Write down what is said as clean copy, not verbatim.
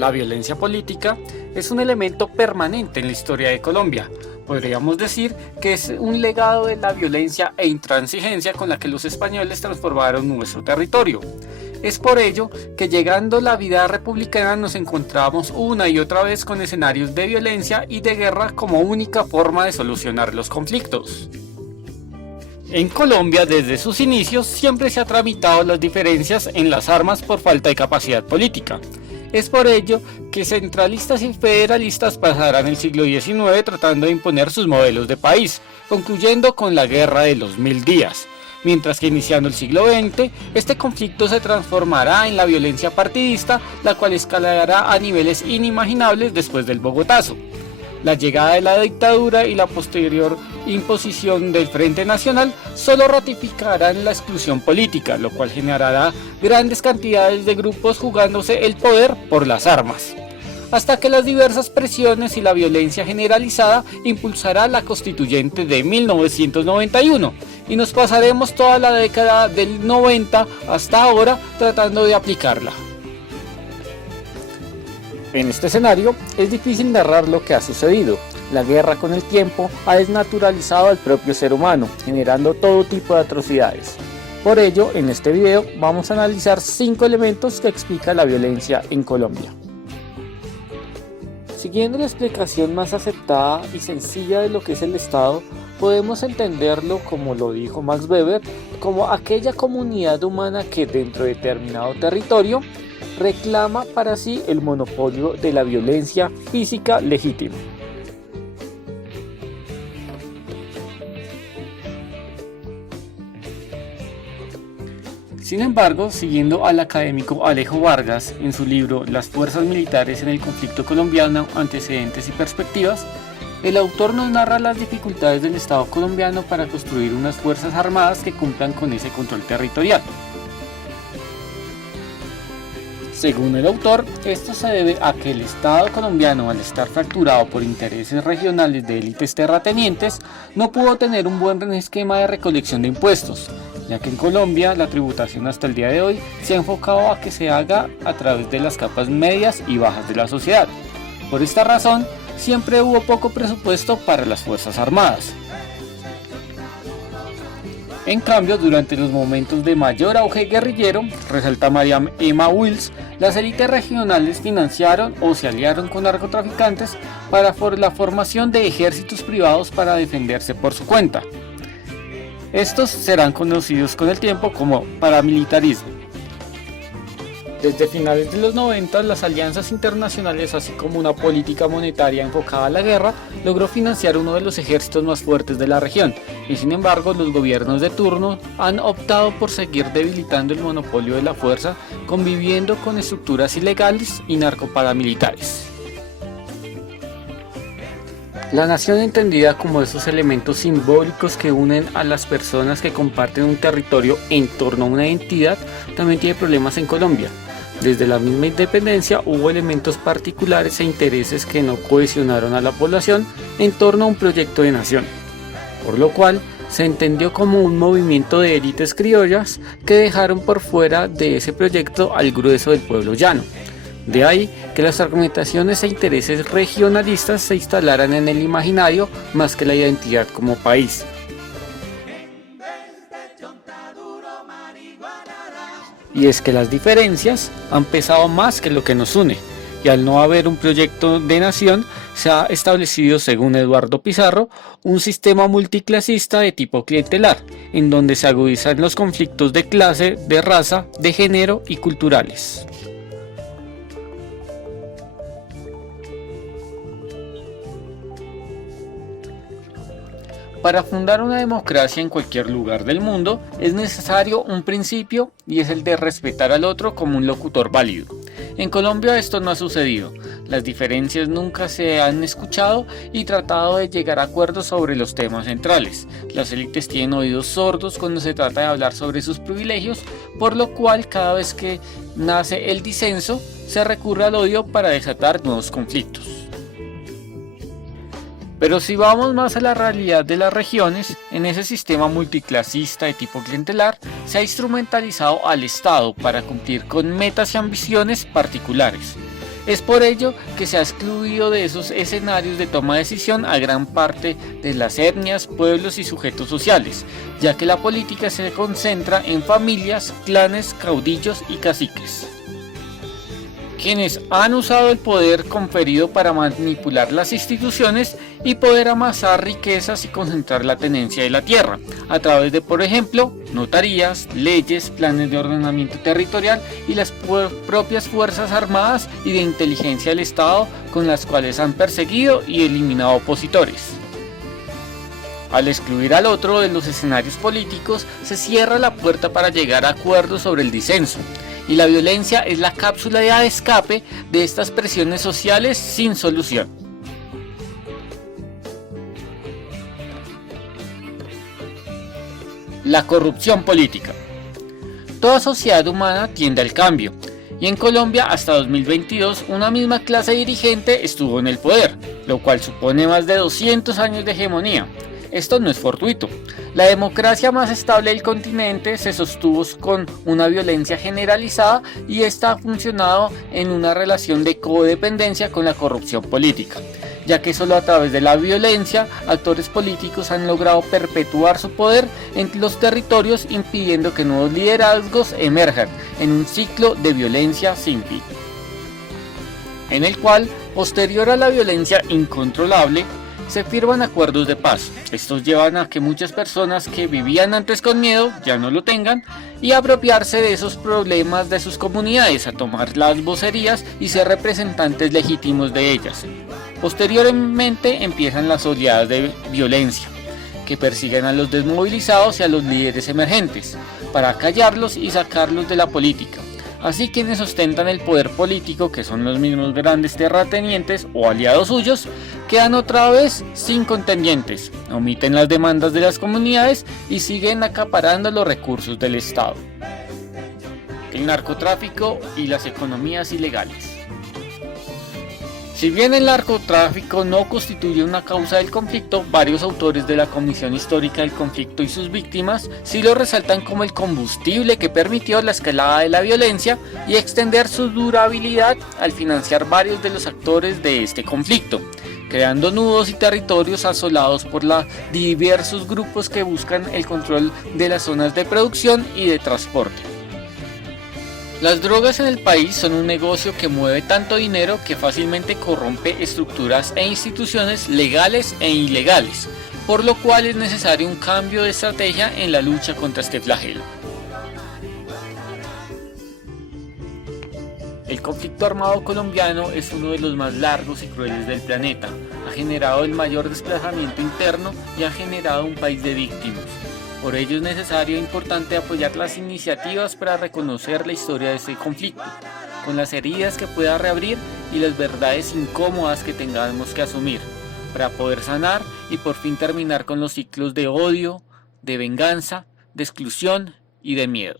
La violencia política es un elemento permanente en la historia de Colombia. Podríamos decir que es un legado de la violencia e intransigencia con la que los españoles transformaron nuestro territorio. Es por ello que llegando la vida republicana nos encontramos una y otra vez con escenarios de violencia y de guerra como única forma de solucionar los conflictos. En Colombia, desde sus inicios, siempre se ha tramitado las diferencias en las armas por falta de capacidad política. Es por ello que centralistas y federalistas pasarán el siglo XIX tratando de imponer sus modelos de país, concluyendo con la Guerra de los 1000 días. Mientras que iniciando el siglo XX, este conflicto se transformará en la violencia partidista, la cual escalará a niveles inimaginables después del Bogotazo. La llegada de la dictadura y la posterior imposición del Frente Nacional solo ratificarán la exclusión política, lo cual generará grandes cantidades de grupos jugándose el poder por las armas, hasta que las diversas presiones y la violencia generalizada impulsará la Constituyente de 1991 y nos pasaremos toda la década del 90 hasta ahora tratando de aplicarla. En este escenario es difícil narrar lo que ha sucedido. La guerra con el tiempo ha desnaturalizado al propio ser humano, generando todo tipo de atrocidades. Por ello, en este video vamos a analizar 5 elementos que explican la violencia en Colombia. Siguiendo la explicación más aceptada y sencilla de lo que es el Estado, podemos entenderlo, como lo dijo Max Weber, como aquella comunidad humana que dentro de determinado territorio reclama para sí el monopolio de la violencia física legítima. Sin embargo, siguiendo al académico Alejo Vargas en su libro Las fuerzas militares en el conflicto colombiano, antecedentes y perspectivas, el autor nos narra las dificultades del Estado colombiano para construir unas fuerzas armadas que cumplan con ese control territorial. Según el autor, esto se debe a que el Estado colombiano, al estar fracturado por intereses regionales de élites terratenientes, no pudo tener un buen esquema de recolección de impuestos, ya que en Colombia la tributación hasta el día de hoy se ha enfocado a que se haga a través de las capas medias y bajas de la sociedad. Por esta razón, siempre hubo poco presupuesto para las Fuerzas Armadas. En cambio, durante los momentos de mayor auge guerrillero, resalta Mariam Emma Wills, las élites regionales financiaron o se aliaron con narcotraficantes para la formación de ejércitos privados para defenderse por su cuenta. Estos serán conocidos con el tiempo como paramilitarismo. Desde finales de los 90, las alianzas internacionales, así como una política monetaria enfocada a la guerra, logró financiar uno de los ejércitos más fuertes de la región, y sin embargo los gobiernos de turno han optado por seguir debilitando el monopolio de la fuerza, conviviendo con estructuras ilegales y narcoparamilitares. La nación, entendida como esos elementos simbólicos que unen a las personas que comparten un territorio en torno a una entidad, también tiene problemas en Colombia. Desde la misma independencia hubo elementos particulares e intereses que no cohesionaron a la población en torno a un proyecto de nación, por lo cual se entendió como un movimiento de élites criollas que dejaron por fuera de ese proyecto al grueso del pueblo llano. De ahí que las argumentaciones e intereses regionalistas se instalaran en el imaginario más que la identidad como país. Y es que las diferencias han pesado más que lo que nos une, y al no haber un proyecto de nación, se ha establecido, según Eduardo Pizarro, un sistema multiclasista de tipo clientelar, en donde se agudizan los conflictos de clase, de raza, de género y culturales. Para fundar una democracia en cualquier lugar del mundo es necesario un principio, y es el de respetar al otro como un locutor válido. En Colombia esto no ha sucedido, las diferencias nunca se han escuchado y tratado de llegar a acuerdos sobre los temas centrales. Las élites tienen oídos sordos cuando se trata de hablar sobre sus privilegios, por lo cual cada vez que nace el disenso se recurre al odio para desatar nuevos conflictos. Pero si vamos más a la realidad de las regiones, en ese sistema multiclasista de tipo clientelar se ha instrumentalizado al Estado para cumplir con metas y ambiciones particulares. Es por ello que se ha excluido de esos escenarios de toma de decisión a gran parte de las etnias, pueblos y sujetos sociales, ya que la política se concentra en familias, clanes, caudillos y caciques, quienes han usado el poder conferido para manipular las instituciones y poder amasar riquezas y concentrar la tenencia de la tierra, a través de, por ejemplo, notarías, leyes, planes de ordenamiento territorial y las propias fuerzas armadas y de inteligencia del Estado, con las cuales han perseguido y eliminado opositores. Al excluir al otro de los escenarios políticos, se cierra la puerta para llegar a acuerdos sobre el disenso, y la violencia es la cápsula de escape de estas presiones sociales sin solución. La corrupción política. Toda sociedad humana tiende al cambio, y en Colombia hasta 2022 una misma clase dirigente estuvo en el poder, lo cual supone más de 200 años de hegemonía. Esto no es fortuito. La democracia más estable del continente se sostuvo con una violencia generalizada y esta ha funcionado en una relación de codependencia con la corrupción política, ya que solo a través de la violencia actores políticos han logrado perpetuar su poder en los territorios, impidiendo que nuevos liderazgos emerjan en un ciclo de violencia sin fin, en el cual, posterior a la violencia incontrolable, se firman acuerdos de paz. Estos llevan a que muchas personas que vivían antes con miedo ya no lo tengan y apropiarse de esos problemas de sus comunidades, a tomar las vocerías y ser representantes legítimos de ellas. Posteriormente empiezan las oleadas de violencia, que persiguen a los desmovilizados y a los líderes emergentes, para callarlos y sacarlos de la política. Así quienes ostentan el poder político, que son los mismos grandes terratenientes o aliados suyos, quedan otra vez sin contendientes, omiten las demandas de las comunidades y siguen acaparando los recursos del Estado. El narcotráfico y las economías ilegales. Si bien el narcotráfico no constituye una causa del conflicto, varios autores de la Comisión Histórica del Conflicto y sus víctimas sí lo resaltan como el combustible que permitió la escalada de la violencia y extender su durabilidad al financiar varios de los actores de este conflicto, creando nudos y territorios asolados por diversos grupos que buscan el control de las zonas de producción y de transporte. Las drogas en el país son un negocio que mueve tanto dinero que fácilmente corrompe estructuras e instituciones legales e ilegales, por lo cual es necesario un cambio de estrategia en la lucha contra este flagelo. El conflicto armado colombiano es uno de los más largos y crueles del planeta, ha generado el mayor desplazamiento interno y ha generado un país de víctimas. Por ello es necesario e importante apoyar las iniciativas para reconocer la historia de este conflicto, con las heridas que pueda reabrir y las verdades incómodas que tengamos que asumir, para poder sanar y por fin terminar con los ciclos de odio, de venganza, de exclusión y de miedo.